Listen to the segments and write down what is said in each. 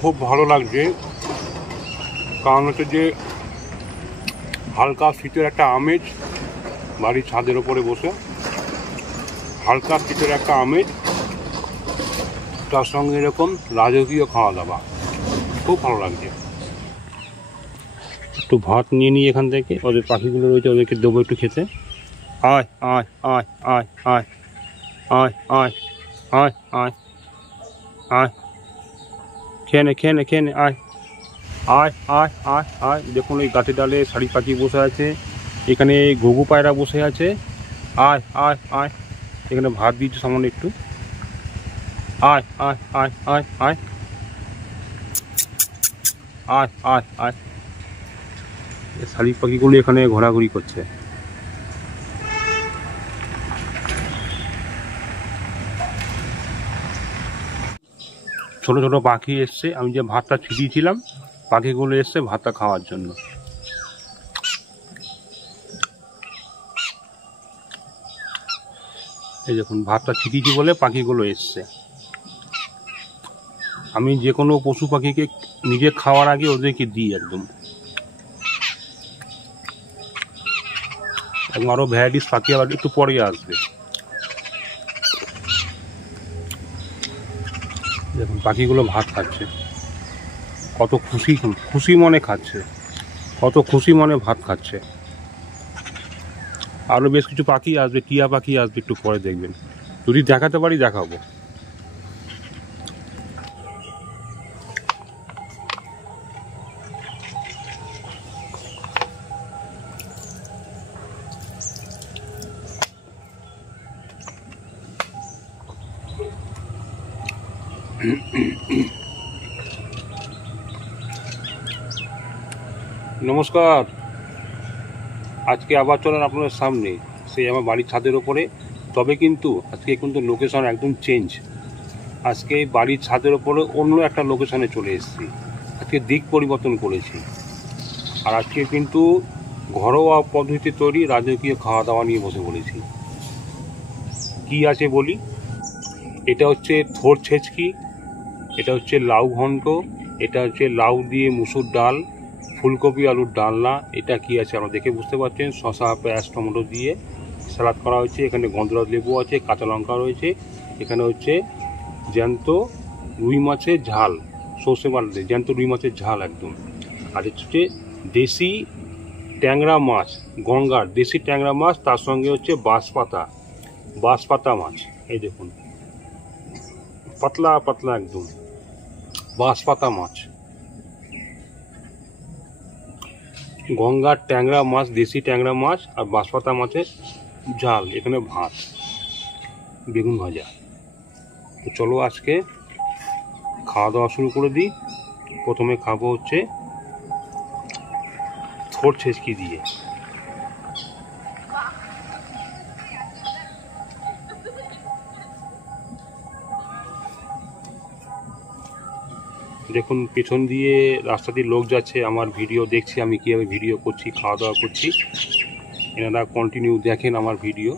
খুব ভালো লাগছে, কারণ হচ্ছে যে হালকা শীতের একটা আমেজ, বাড়ির ছাদের ওপরে বসে হালকা শীতের একটা আমেজ, তার সঙ্গে এরকম রাজকীয় খাওয়া দাওয়া, খুব ভালো লাগছে। একটু ভাত নিয়ে নিই এখান থেকে, ওদের পাখিগুলো রয়েছে ওদেরকে দেবো একটু খেতে। আয় আয় আয় আয় আয় আয় আয় আয় আয় আয়, খেয়ে নে খেয়ে নে খেয়ে নে, আয় আয় আয় আয় আয়। দেখুন এই গাছের ডালে শাড়ি পাখি বসে আছে, এখানে ঘুঘু পায়রা বসে আছে। আয় আয় আয়, এখানে ভাত দিয়েছে সামান্য একটু। আয় আয় আয় আয় আয় আয় আয় আয়। শালিক পাখিগুলো এখানে ঘোরাঘুরি করছে। ছোট ছোট পাখি এসছে, আমি যে ভাতটা ছিটিয়েছিলাম পাখিগুলো এসছে ভাতটা খাওয়ার জন্য। এই দেখুন ভাতটা ছিটিয়েছি বলে পাখিগুলো এসছে। আমি যে কোনো পশু পাখিকে নিজে খাওয়ার আগে ওদেরকে দিই একদম। আরও ভ্যারাইটিস পাখি আবার একটু পরে আসবে। দেখুন পাখিগুলো ভাত খাচ্ছে, কত খুশি খুশি মনে খাচ্ছে, কত খুশি মনে ভাত খাচ্ছে। আরও বেশ কিছু পাখি আসবে, টিয়া পাখি আসবে একটু পরে দেখবেন, যদি দেখাতে পারি দেখাবো। নমস্কার, আজকে আবার চলেন আপনাদের সামনে, সেই আমার বাড়ির ছাদের ওপরে। তবে কিন্তু আজকে কিন্তু লোকেশন একদম চেঞ্জ। আজকে বাড়ির ছাদের ওপরে অন্য একটা লোকেশনে চলে এসেছি, আজকে দিক পরিবর্তন করেছি। আর আজকে কিন্তু ঘরোয়া পদ্ধতিতে তৈরি রাজকীয় খাওয়া দাওয়া নিয়ে বসে পড়েছি। কি আছে বলি, এটা হচ্ছে থোর ছেচকি, এটা হচ্ছে লাউ ঘন্ট, এটা হচ্ছে লাউ দিয়ে মুসুর ডাল, ফুলকপি আলুর ডালনা। এটা কি আছে আমরা দেখে বুঝতে পারছেন, শসা পেঁয়াজ টমেটো দিয়ে স্যালাড করা হয়েছে। এখানে গন্ধরাজ লেবু আছে, কাঁচা লঙ্কা রয়েছে। এখানে হচ্ছে জ্যান্ত রুই মাছের ঝাল, সর্ষে বাটা দিয়ে জ্যান্ত রুই মাছের ঝাল একদম। আর হচ্ছে দেশি ট্যাংরা মাছ, গঙ্গার দেশি ট্যাংরা মাছ, তার সঙ্গে হচ্ছে বাঁশপাতা মাছ। এই দেখুন পাতলা পাতলা একদম বাঁশপাতা মাছ, গঙ্গার ট্যাংরা মাছ, দেশি ট্যাংরা মাছ আর বাঁশপাতা মাছের ঝাল। এখানে ভাত, বেগুন ভাজা। তো চলো আজকে খাওয়া দাওয়া শুরু করে দিই। প্রথমে খাবো হচ্ছে থোর ছেচকি দিয়ে। দেখুন পেছন দিয়ে রাস্তা দিয়ে লোক যাচ্ছে, আমার ভিডিও দেখছে, আমি কীভাবে ভিডিও করছি, খাওয়া দাওয়া করছি। এনারা কন্টিনিউ দেখেন আমার ভিডিও।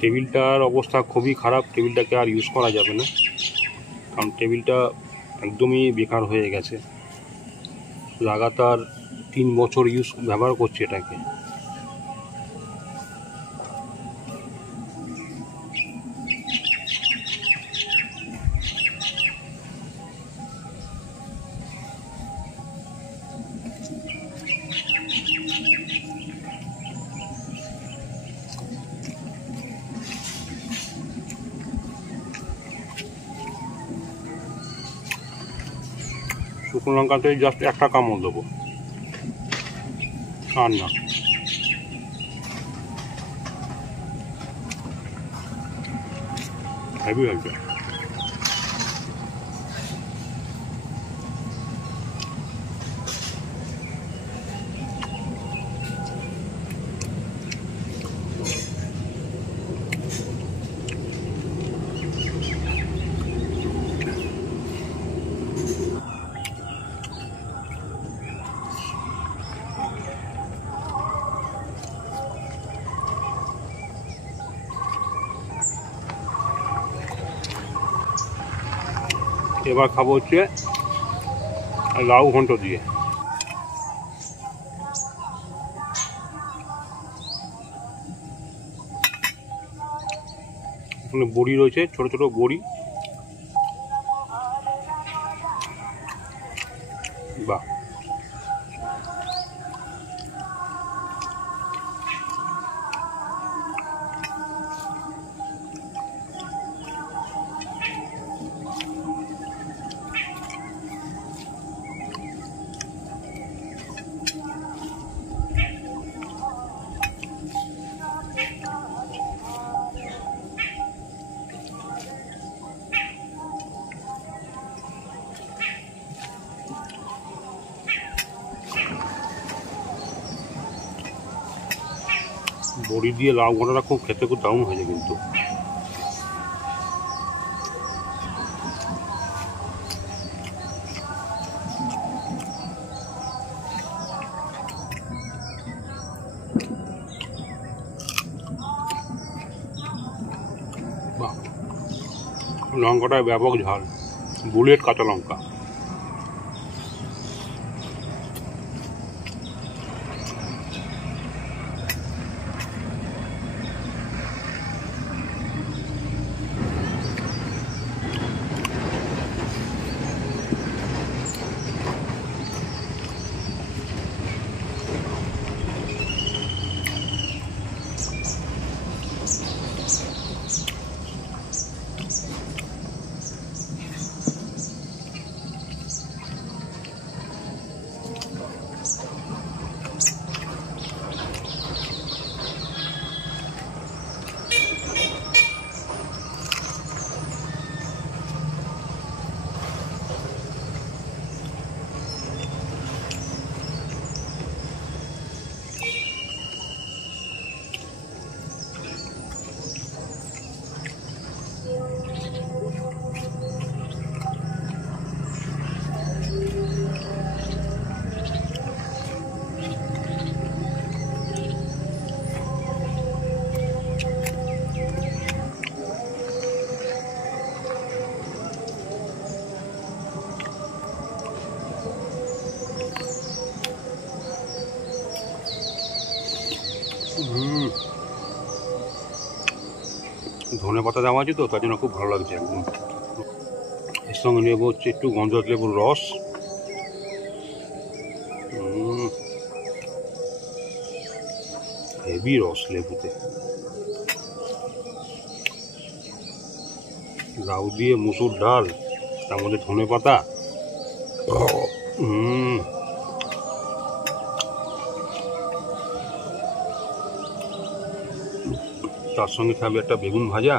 টেবিলটার অবস্থা খুবই খারাপ, টেবিলটাকে আর ইউজ করা যাবে না, কারণ টেবিলটা একদমই বেকার হয়ে গেছে। লাগাতার 3 বছর ব্যবহার করছি এটাকে। শুকনো লঙ্কাতে জাস্ট একটা কামড় দেবো, আর না। হেভি লাগবে। এবার খাবো হচ্ছে লাউ ঘন্ট দিয়ে। এখানে বড়ি রয়েছে, ছোট ছোট বড়ি। বাহ, বড়ি দিয়ে লাউ ঘন্টটা খুব খেতে খুব দারুণ হয়েছে কিন্তু। বাহ, লঙ্কাটা ব্যাপক ঝাল, বুলেট কাঁচা লঙ্কা। ধনে পাতা দেওয়া আছে তো, তার জন্য খুব ভালো লাগছে একদম। এর সঙ্গে নেবো হচ্ছে একটু গন্ধরাজ লেবুর রস। হেভি রস লেবুতে। লাউ দিয়ে মুসুর ডাল, তার মধ্যে ধনে পাতা। তার সঙ্গে খাবে একটা বেগুন ভাজা।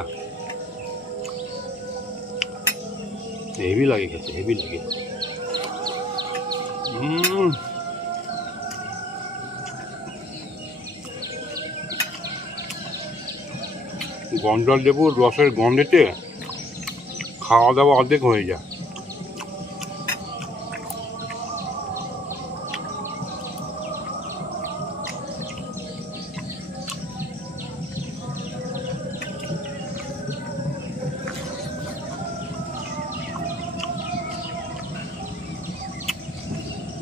হেভি লাগে খেতে, হেভি লাগে। গন্ধরাজ লেবুর রসের গন্ধেতে খাওয়া দাওয়া অর্ধেক হয়ে যায়।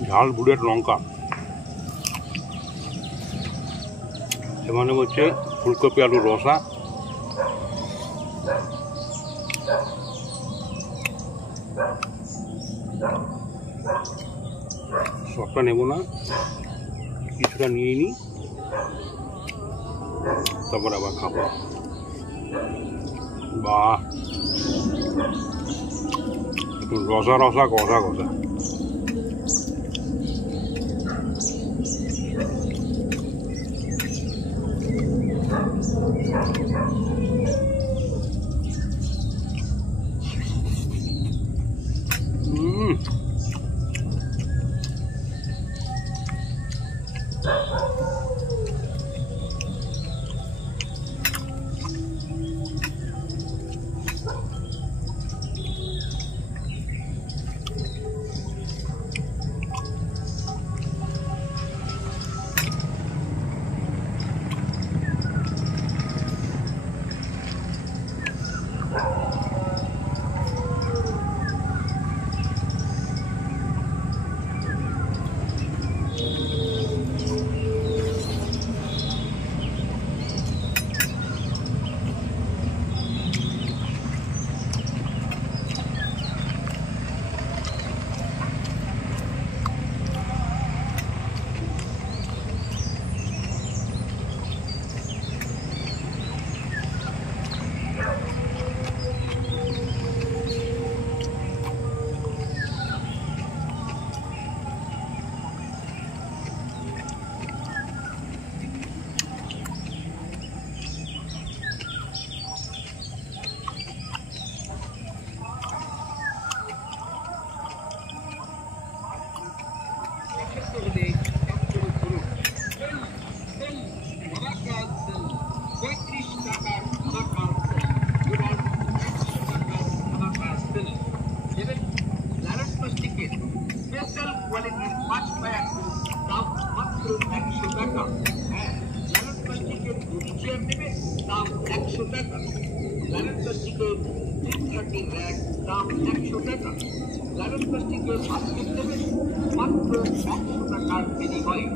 ঝাল বুলেট লঙ্কা। এখানে হচ্ছে ফুলকপি আলুর রসা। সবটা নেব না, কিছুটা নিয়ে নিই, তারপর আবার খাবো। বাহ, একটু রসা রসা কষা কষা। থাকের র্যাক দাম 100 টাকা। লেমন প্লাস্টিকের বাস্কেট নেবেন মাত্র 100 টাকার বিনিময়ে।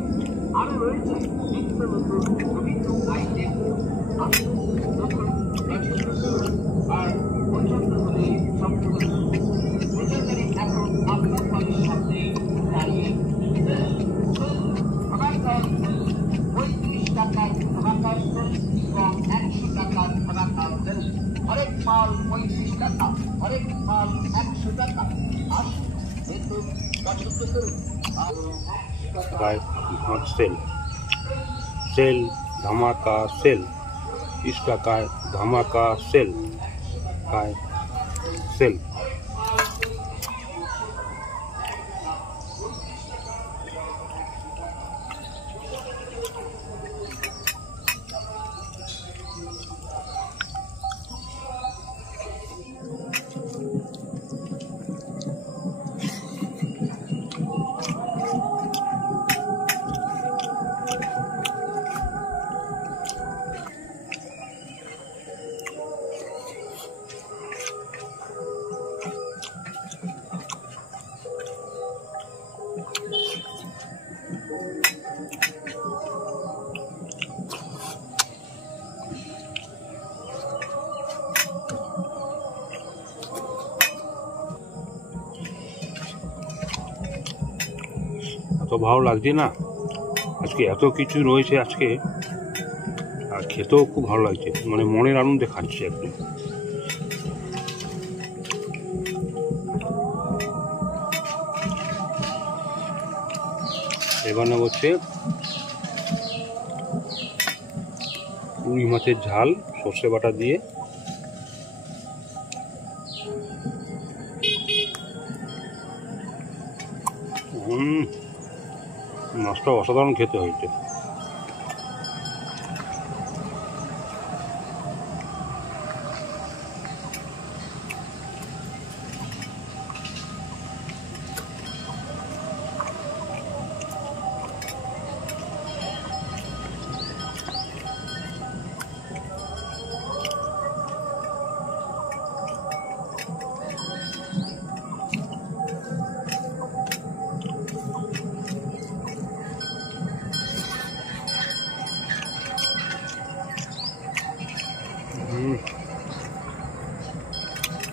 আরও রয়েছে নিত্য নতুন বিভিন্ন আইটেম। আসুন নতুন পছন্দ করুন আর পছন্দ হলে সম্পূর্ণ রোজাদারি এখন আপনার বাড়ির সামনে দাঁড়িয়ে। 35 টাকার ঢাকার তেল এবং 100 টাকার ঢাকার তেল। হরেক মাল 35 টাকা, হরেক মাল 100 টাকা। আসুন নতুন পছন্দ করুন আর सेल सेल धमाका सेल, इस टाका धमाका सेल सेल। এত ভালো লাগছে না আজকে, এত কিছু রয়েছে আজকে, আর খেতেও খুব ভালো লাগছে, মানে মনের আনন্দে খাচ্ছি একদম। এবার না হচ্ছে রুই মাছের ঝাল সর্ষে বাটা দিয়ে। মাছটা অসাধারণ খেতে হয়েছে।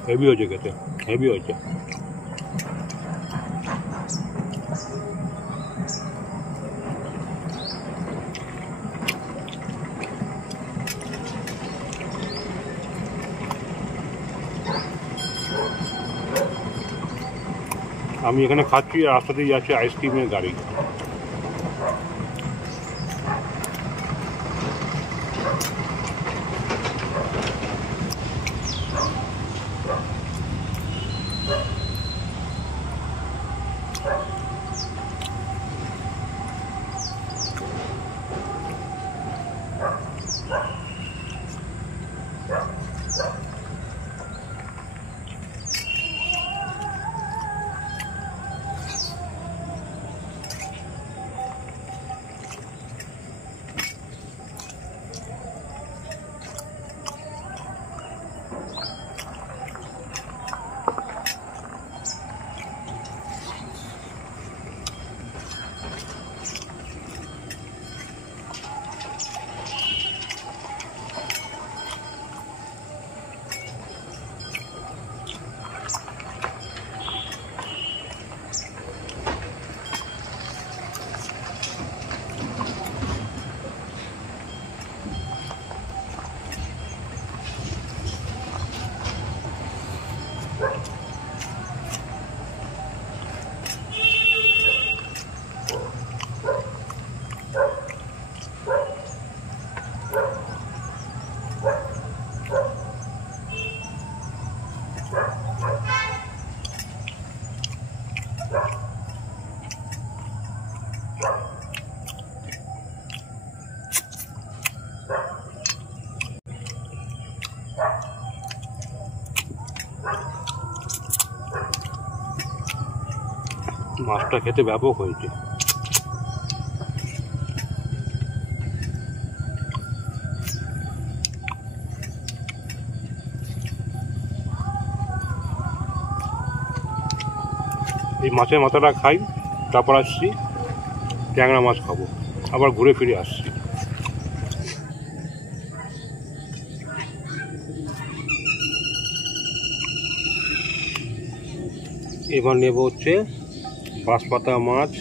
হেভি হয়েছে খেতে, হেভি হয়েছে। আমি এখানে খাচ্ছি আর রাস্তাতেই যাচ্ছে আইসক্রিমের গাড়ি। মাছটা খেতে ব্যাপক হয়েছে। এই মাছের মাথাটা খাই, তারপর আসছি ট্যাংরা মাছ খাবো, আবার ঘুরে ফিরে আসছি। এবার নেব হচ্ছে বাঁশপাতা মাছ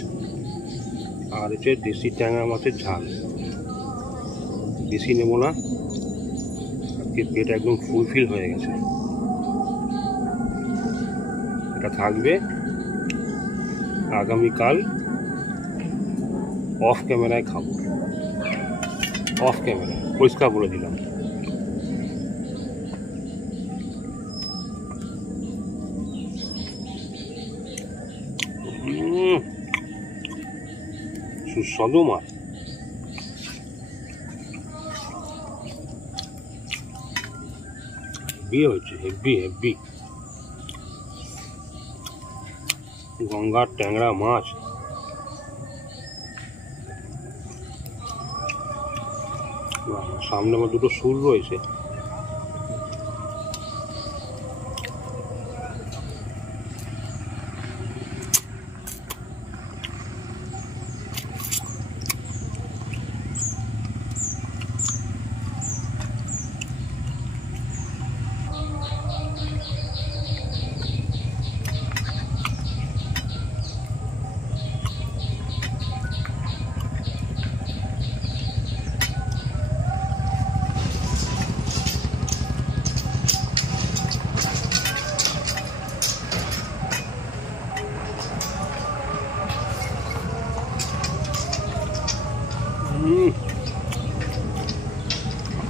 আর হচ্ছে দেশি ট্যাংরা মাছের ঝাল। বেশি নেব না, আজকে পেট একদম ফুলফিল হয়ে গেছে। এটা থাকবে আগামীকাল অফ ক্যামেরায় খাবো, অফ ক্যামেরায়, পরিষ্কার বলে দিলাম। সুস্বাদু মাছ। হেভি হয়েছে, হেভি হেভি। গঙ্গার ট্যাংরা মাছ, সামনে আমার দুটো শুল রয়েছে।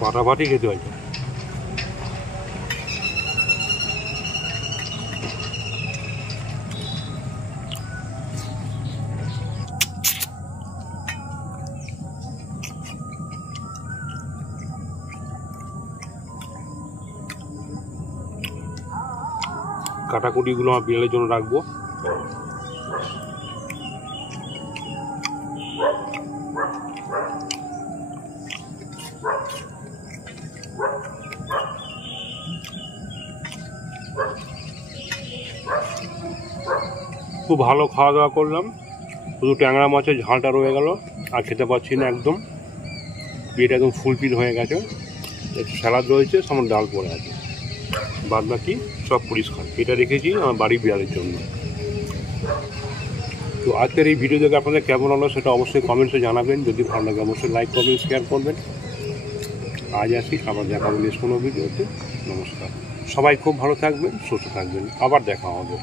ফাটাফাটি খেতে হয়েছে। কাটাকুটিগুলো আমার বিড়ালের জন্য রাখবো। খুব ভালো খাওয়া দাওয়া করলাম, শুধু ট্যাংরা মাছের ঝালটা রয়ে গেল, আর খেতে পারছি না একদম। পেট একদম ফুলফিল হয়ে গেছে। একটু স্যালাড রয়েছে, সামনে ডাল পড়ে আছে, বাদ বাকি সব পরিষ্কার। এটা রেখেছি আমার বাড়ির বিড়ালের জন্য। তো আজকের এই ভিডিও দেখে আপনাদের কেমন হলো সেটা অবশ্যই কমেন্টসে জানাবেন। যদি ভালো লাগে অবশ্যই লাইক করবেন, শেয়ার করবেন। আজ আসি, আবার দেখা হবে নেক্সট কোনো ভিডিওতে। নমস্কার, সবাই খুব ভালো থাকবেন, সুস্থ থাকবেন, আবার দেখা হবে।